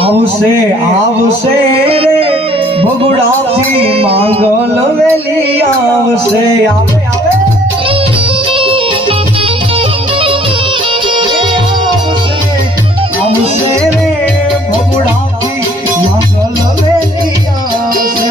આવશે આવશે રે ભગુડાથી માંગલ વેલી આવશે આવે આવે આવશે રે ભગુડાથી માંગલ વેલી આવશે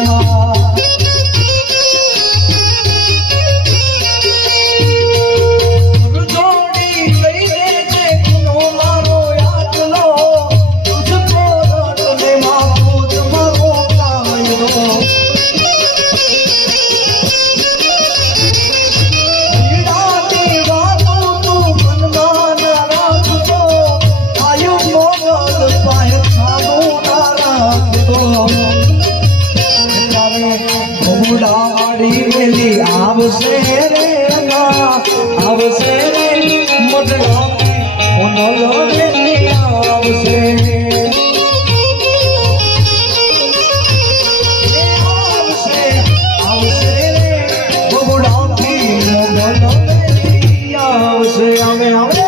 આવશે રે આવશે રે મોટલા ઓનલો વેલી આવશે આવશે રે બગુડાથી ઓનલો વેલી આવશે આવે આવે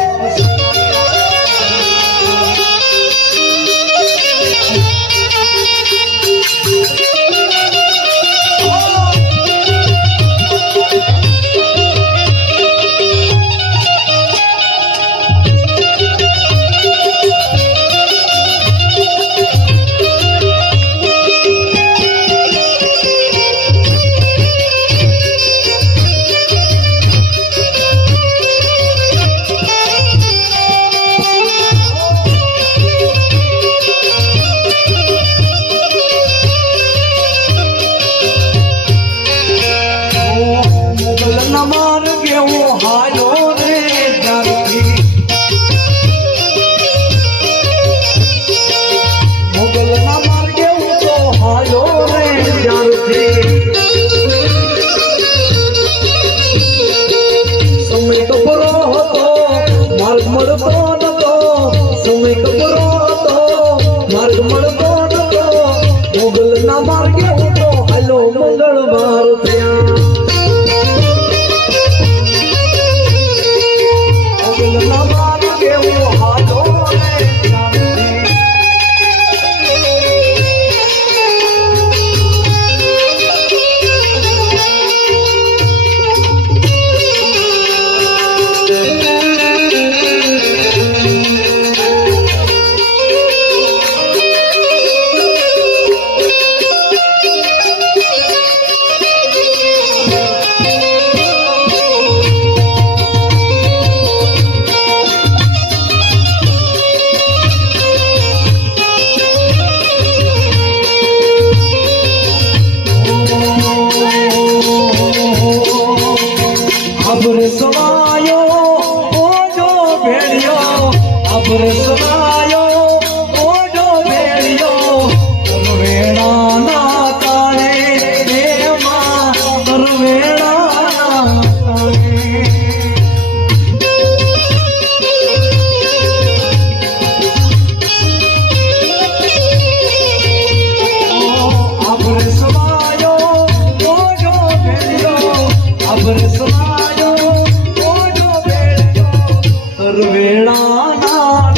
વેળા ના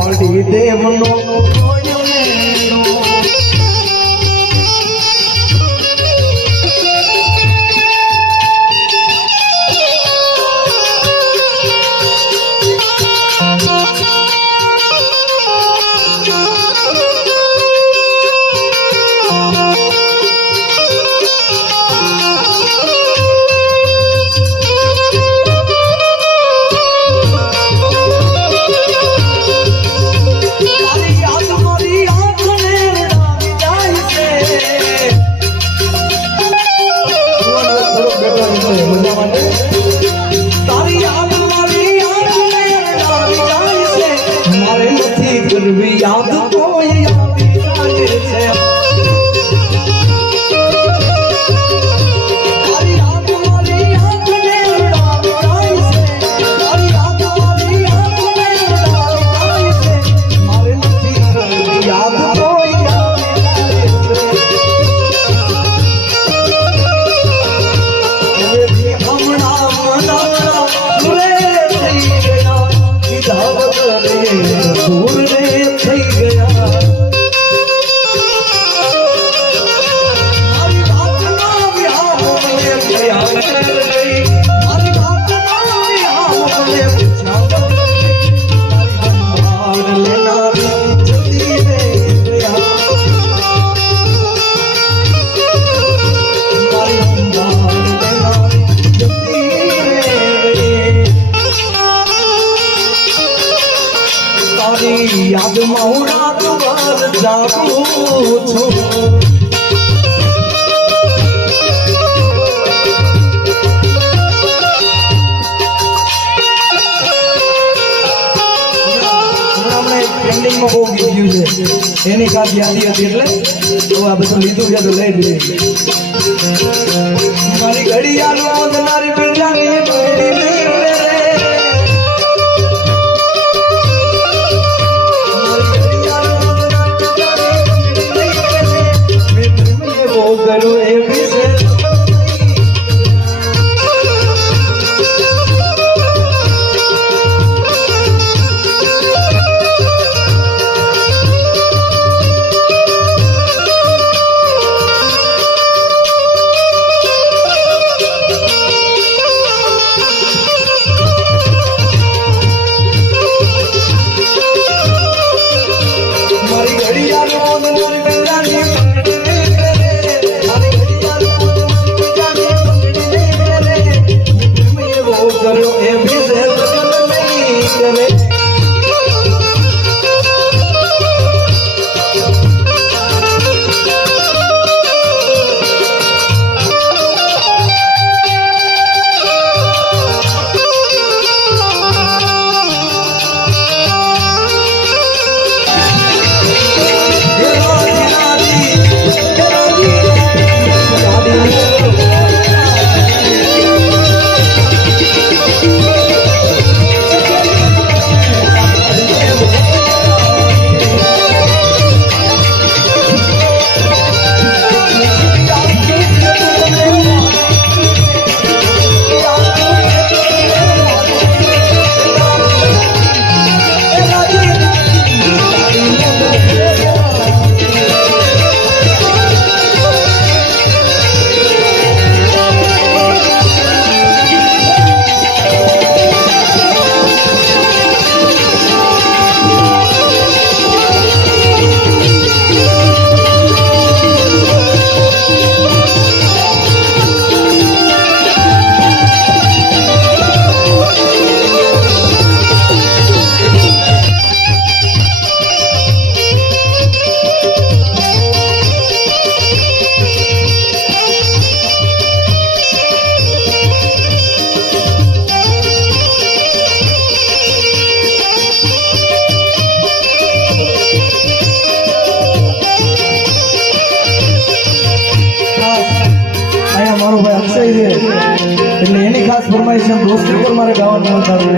પાડી દેવનો કોઈ મેળો. યાદ કોઈ આવી જાય છે. તારી યાદ મારી આંખને ઉડાવી જાય છે. તારી યાદ મારી આંખને ઉડાવી જાય છે. મારે નથી કરવી યાદ કોઈ આવી જાય છે. હમણાં મનાવડા પૂરે થઈ ગયા કીધા વગર દૂર રે થઈ ગયા. મારી વાતના વિહાર મને થયા ગઈ. મારી વાતના વિહાર મને પૂછ્યા તારી સંભાળ લેનારી જતી રે ગયા. તારી સંભાળ લેનારી જતી રે ગઈ. તારી યાદમાં હું રાત વાર જાગું છું. ટ્રેન્ડિંગમાં બહુ ગીત ગયું છે એની ખાસ યાદી હતી એટલે તો આ બધું લીધું છે તો લઈ લીધું. મારી ઘડિયાળ નોંધનારી બિરજાની ઘડી નહીં રે. करो ए विषय मारी घड़िया रोज नर बिरजानी करो ए भी से नहीं करे. એટલે એની ખાસ ફરમાઈશ દોસ્ત ઉપર મારે ગાવાનું મન થતું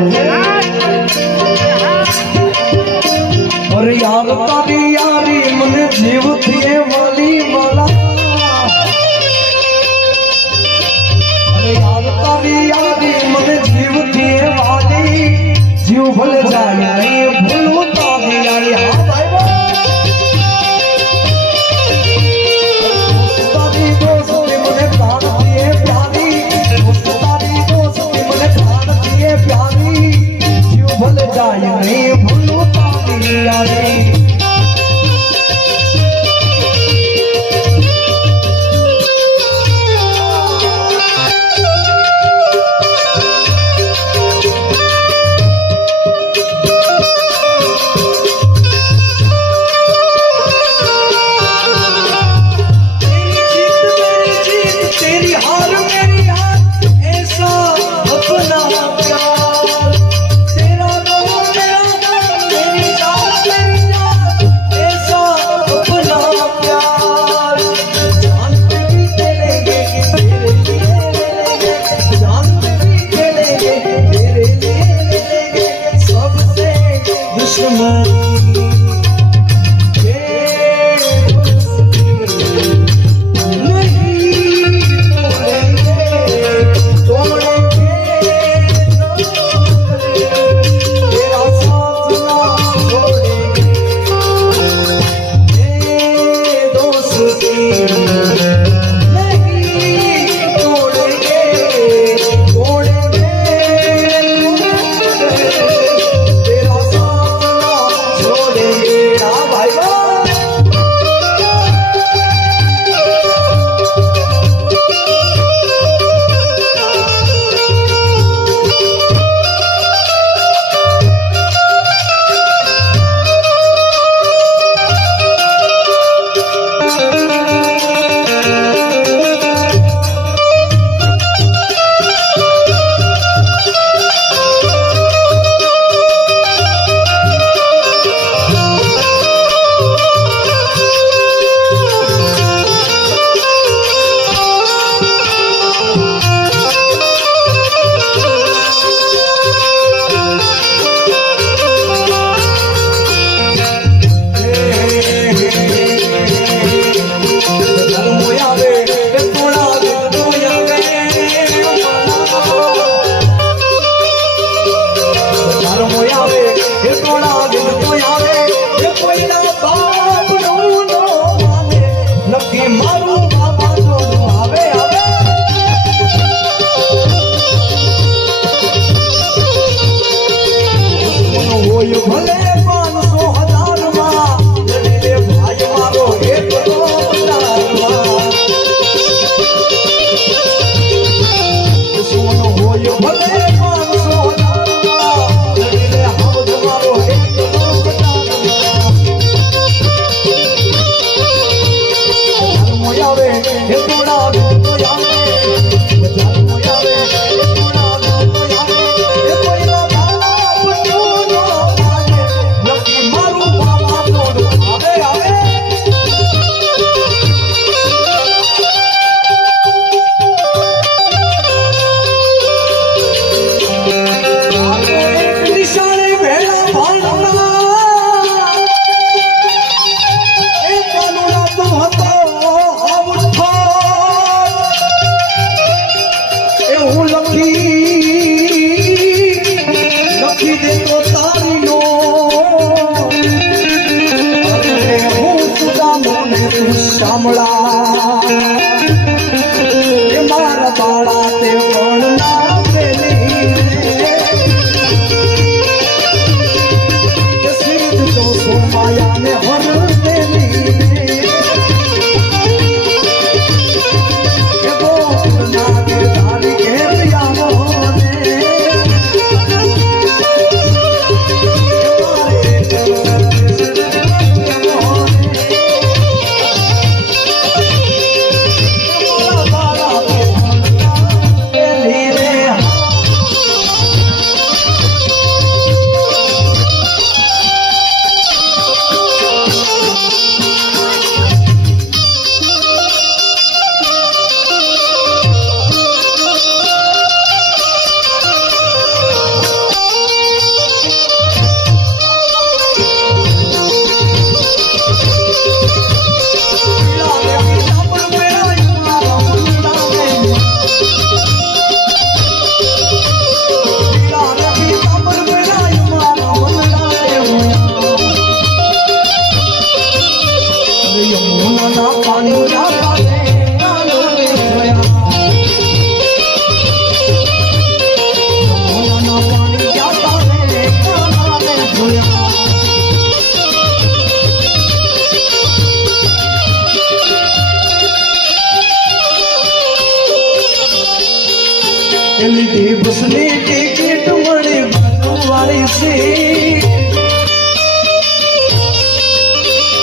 અરે યાર તારી યારી મને જીવથી વાલી વાલા અરે યાર તારી યારી મને જીવથી વાલી જીવ ભલે જાય ભૂલું તારી प्यारी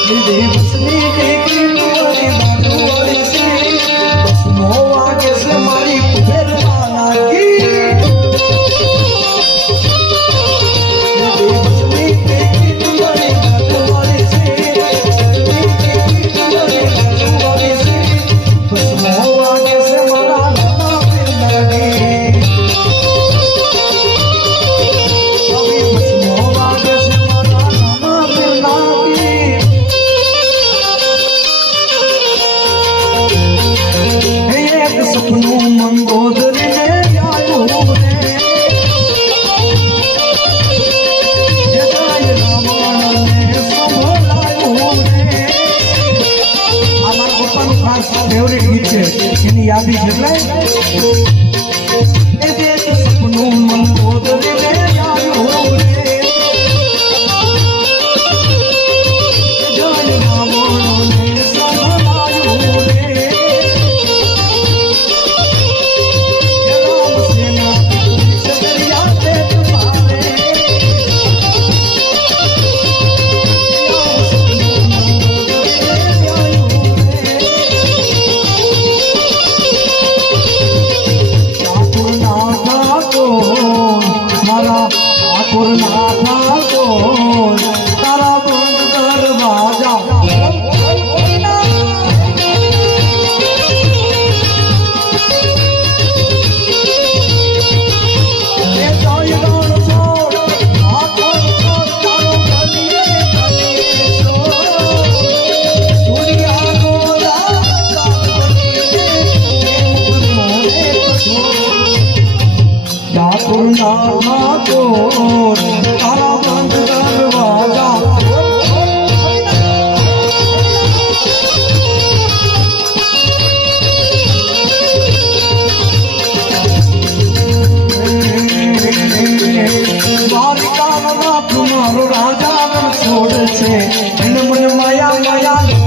દેવસની ટેકરી તુવારી બાજુવાળી છે બસમો વાગે છે મારી કુબેરમાં નાખી દેવસની ટેકરી તુવારી બાજુવાળી છે બસની ટેકરી તુવારી બાજુવાળી છે બસમો વાગે છે મારા નાના પીર નાખી બસમો વાગે છે મારા નાના પીર નાખી એક સપનું મંગોદરીને આવ્યું રે જગાય રાવણને સંભળાયું રે આ મારા પપ્પાનું ખાસ ફેવરેટ ગીત છે એની યાદી છે એટલે એક સપનું મંગોદરીને આવ્યું રે જગાય રાવણને સંભળાયું રે તારા બંધ દરવાજા તારા બંધ દરવાજા મારો રાજા છોડ છે એને મને માયા માયા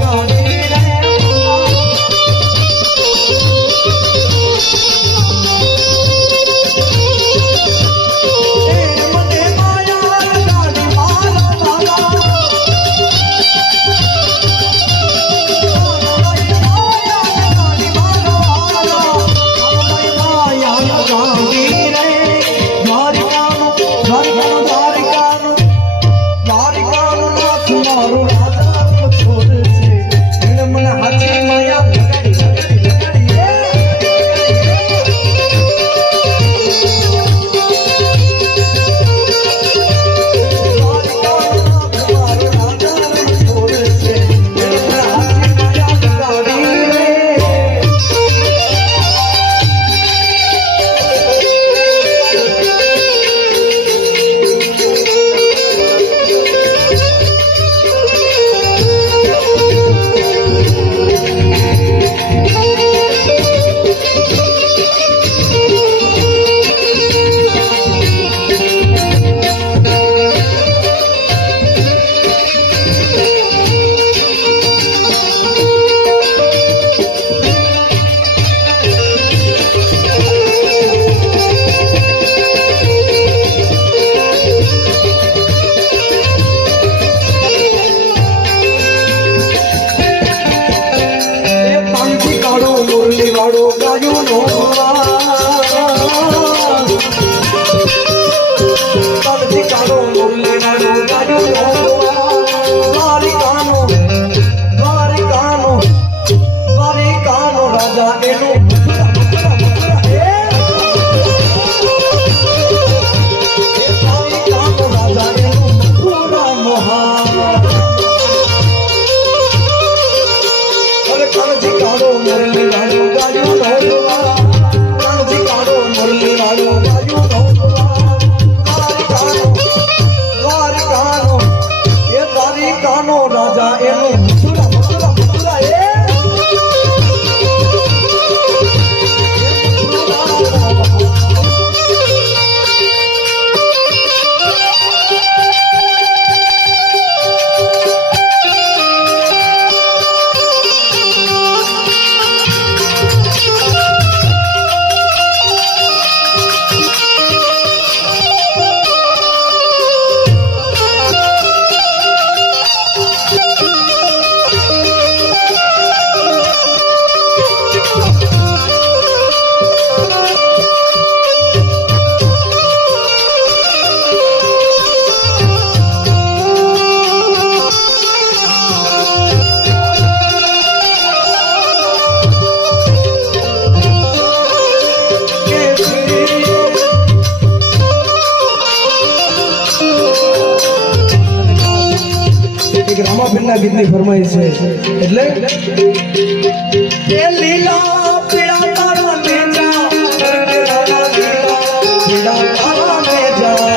લગાડી રાજા એનું મથુરા મથુરા મથુરા એક રામાપીરના ગીતની ફરમાઈશ છે એટલે એ લીલા પીળા તારા ને જા રાણા લીલા પીળા તારા ને જા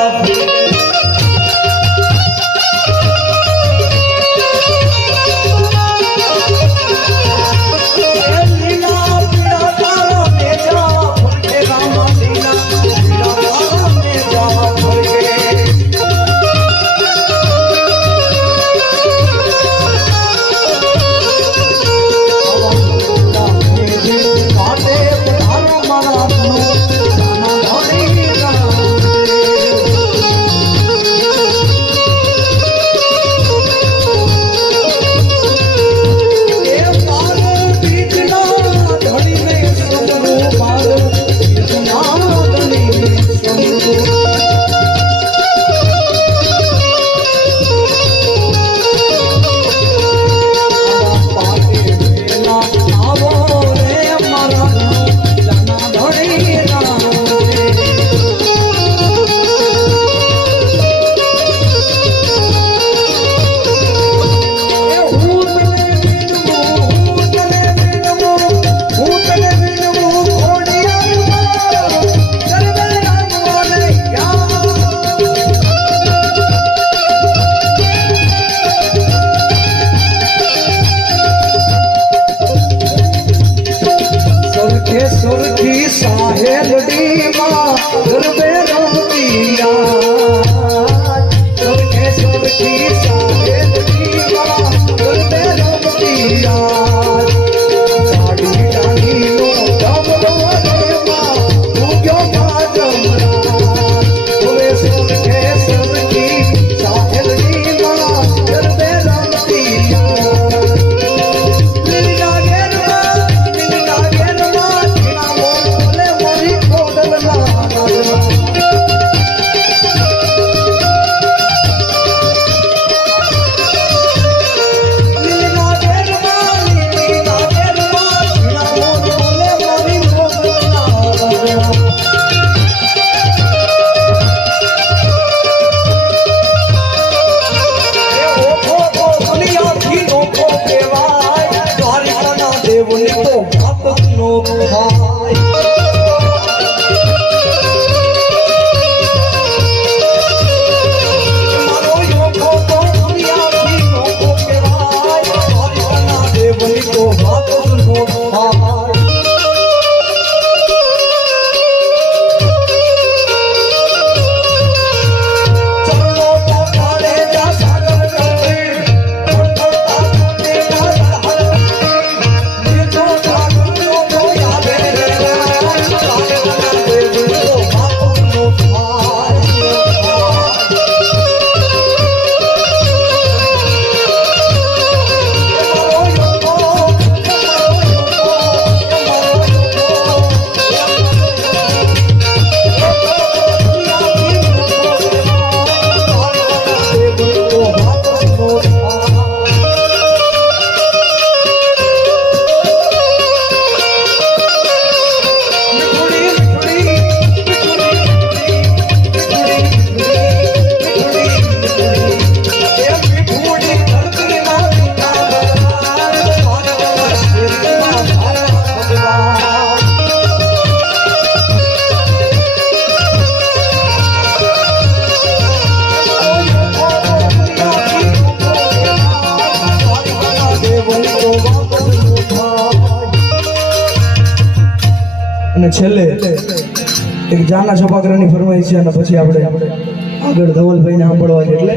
અને છેલ્લે એક જાના છપાકરાની ફરમાઈશ છે અને પછી આપણે આગળ ધવલભાઈને સાંભળવા છે એટલે